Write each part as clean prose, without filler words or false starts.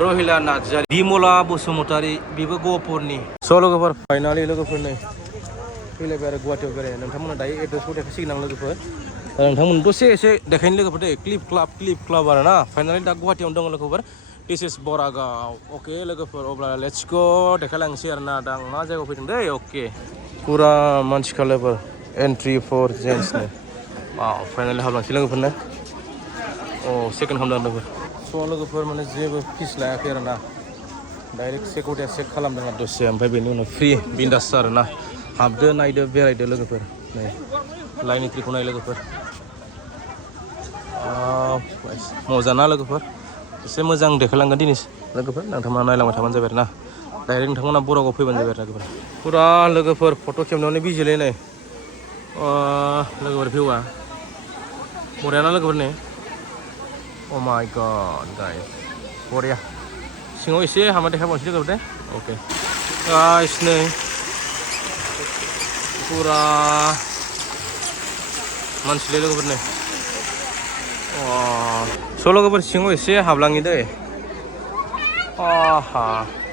रहिला नार्जारि बिमला बसुमतारि बेबो गहपुरनि स' लोगोफोर फाइनालि लोगोफोर नै फैलायबाय आरो गुवाहाटियाव बेरायनो नोंथांमोना दायो एड्रेसखौ देखायसिगोन आं लोगोफोर नोंथांमोन दसे एसे देखायनो लोगोफोर दे क्लिप क्लाब आरो ना फाइनालि दा गुवाहाटियावनो दङ लोगोफोर दिस इज बरागाव अके लोगोफोर अब्ला लेट्स गो देखायलांसै आरो ना दा आं मा जायगायाव फैदों दै अके फुरा मानसिखा लोगोफोर एन्ट्रि फर जेन्ट्सनो फाइनालि हाबलांसै लोगोफोरनो सेकेन्ड खालामदों लोगोफोर स' लोगोफोर माने जेबो फिस लायाखै आरो ना डाइरेक्ट सेकिउरिटिया चेक खालामदों आरो दसे ओमफ्राय बेनि उनाव फ्रि बिन्दास आरो ना हाबदो नायदो बेरायदो लोगोफोर नै लाइननि ट्रिखौ नाय लोगोफोर मोजां लोगोफोर एसे मोजां देखायलांगोन दिनै लोगोफोर नोंथांमोना नायलांबाय थाबानो जाबाय आरो ना डाइरेक्ट नोंथांमोना बरागाव फैबानो जाबाय आरो लोगोफोर फुरा लोगोफोर फट' खेबनायावनो बिजिलै नै लोगोफोर भिउआ बरियाना लोगोफोर नै अ माय गड गाइस बरिया सिङाव एसे हामा देखायबावनोसै लोगोफोर दे अके गाइस नै फुरा मानसिलै लोगोफोर नै स' लोगोफोर सिङाव एसे हाबलाङि दै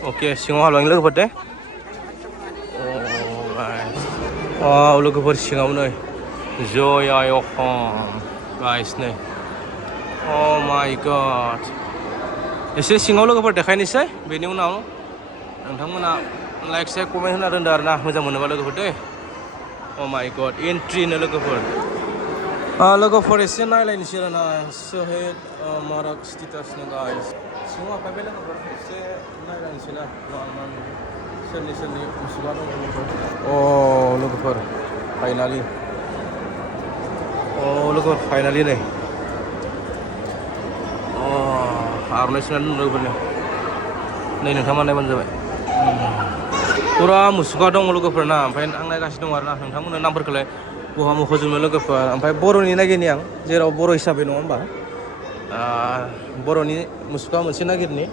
अके सिङाव हाबलाङि लोगोफोर दे लोगोफोर सिङाव नै जय आय गाइस नै माय गड एसे सिङाव लोगोफोर देखायनोसै बेनि उनाव नोंथांमोना लाइक शेयार कमेन्ट होना दोनदो आरो ना मोजां मोनोबा लोगोफोर दे माय गड एन्ट्रिनो लोगोफोर एसे नायलायनोसै आरो ना सोहेद माराक स्टेटासनो गाइस सिङाव हाबबाय लोगोफोर एसे नायलायनोसै ना सोरनि मुसुखा दं लोगोफोर फाइनालि लोगोफोर फाइनालि नै आर'नाइ सोनानै दं लोगोफोरनो नै नोंथांमोना नायबानो जाबाय फुरा मुसुखा दङ लोगोफोर ना ओमफ्राय आं नायगासिनो दं आरो ना नोंथांमोननो नामफोरखौलाय बहा मख'जोबनो लोगोफोर ओमफ्राय बर'नि नागिरनि आं जेराव बर' हिसाबै नङा होमबा बर'नि मुसुखा मोनसे नागिरनि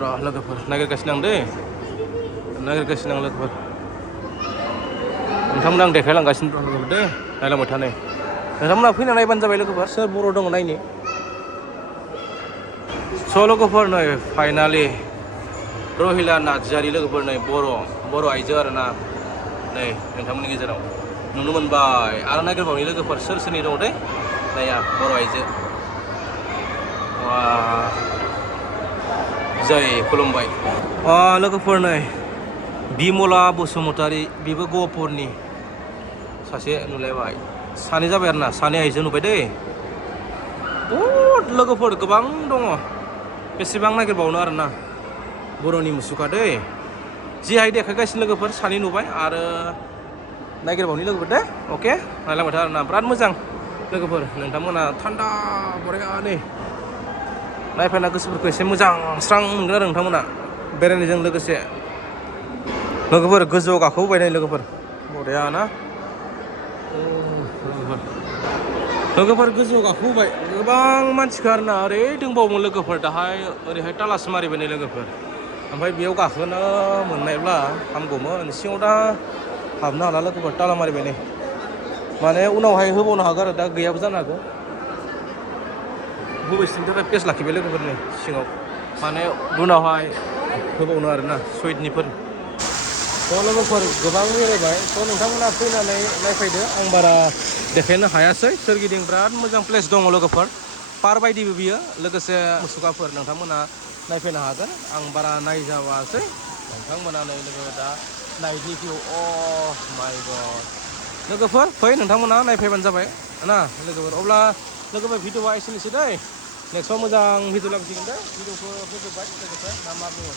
र' लोगोफोर नागिरगासिनो आं दै लोगोफोर नोंथांमोना आं देखायलांगासिनो दं लोगोफोर दे नायलांबाय था नै नोंथांमोना फैना नायबानो जाबाय लोगोफोर सोर बर' दङ नायनि स' लोगोफोर नै फाइनालि रहिला नार्जारि लोगोफोर नै बर' आइजो आरो ना नै नोंथांमोननि गेजेराव नुनो मोनबाय आरो नागिरबावनि लोगोफोर सोरनि दङ दे नाया बर' आइजो जय खुलुमबाय लोगोफोर नै बिमला बसुमतारि बेबो गहपुरनि सासे नुलायबाय सानै जाबाय आरो ना सानै आइजो नुबाय दै बहुद लोगोफोर गोबां दङ बेसेबां नागिरबावनो आरो ना बर'नि मुसुखा दै जिहाय देखायगासिनो लोगोफोर सानै नुबाय आरो नागिरबावनि लोगोफोर दे अके नायलांबाय था आरो ना बिराद मोजां लोगोफोर नोंथांमोना थान्दा बरिया नै नायफैना गोसोफोरखौ एसे मोजां स्रां मोनगोन आरो नोंथांमोना बेरायनायजों लोगोसे लोगोफोर गोजौआव गाखोबोबाय नै लोगोफोर बरिया ना लोगोफोर गोजौआव गाखोबोबाय गोबां मानसिखा आरो ना ओरै दंबावोमोन लोगोफोर दाहाय ओरैहाय तालासो मारिबाय नै लोगोफोर ओमफ्राय बेयाव गाखोनो मोननायब्ला हामगौमोन सिङाव दा हाबनो हाला लोगोफोर ताला मारिबाय नै माने उनावहाय होबावनो हागौ आरो दा गैयाबो जानो हागौ होबायसिनि थाखाय पेज लाखिबाय लोगोफोरनि सिङाव माने उनावहाय होबावनो आरो ना सुइटनिफोर थ' लोगोफोर गोबां बेरायबाय थ' नोंथांमोना फैनानै नायफैदो आं बारा देखायनो हायासै सोरगिदिं बिराद मोजां प्लेस दङ लोगोफोर पार बायदिबो बियो लोगोसे मुसुखाफोर नोंथांमोना नायफैनो हागोन आं बारा नायजाबासै नोंथांमोना नै लोगो दा नाइटनि भिउ माय गड लोगोफोर फै नोंथांमोना नायफैबानो जाबाय ना लोगोफोर अब्ला लोगोफोर भिडिअआ एसेनोसै दै नेक्स्टआव मोजां भिडिअ लाबोसिगोन दे भिडिअखौ फोजोबबाय लोगोफोर ना मा बुङो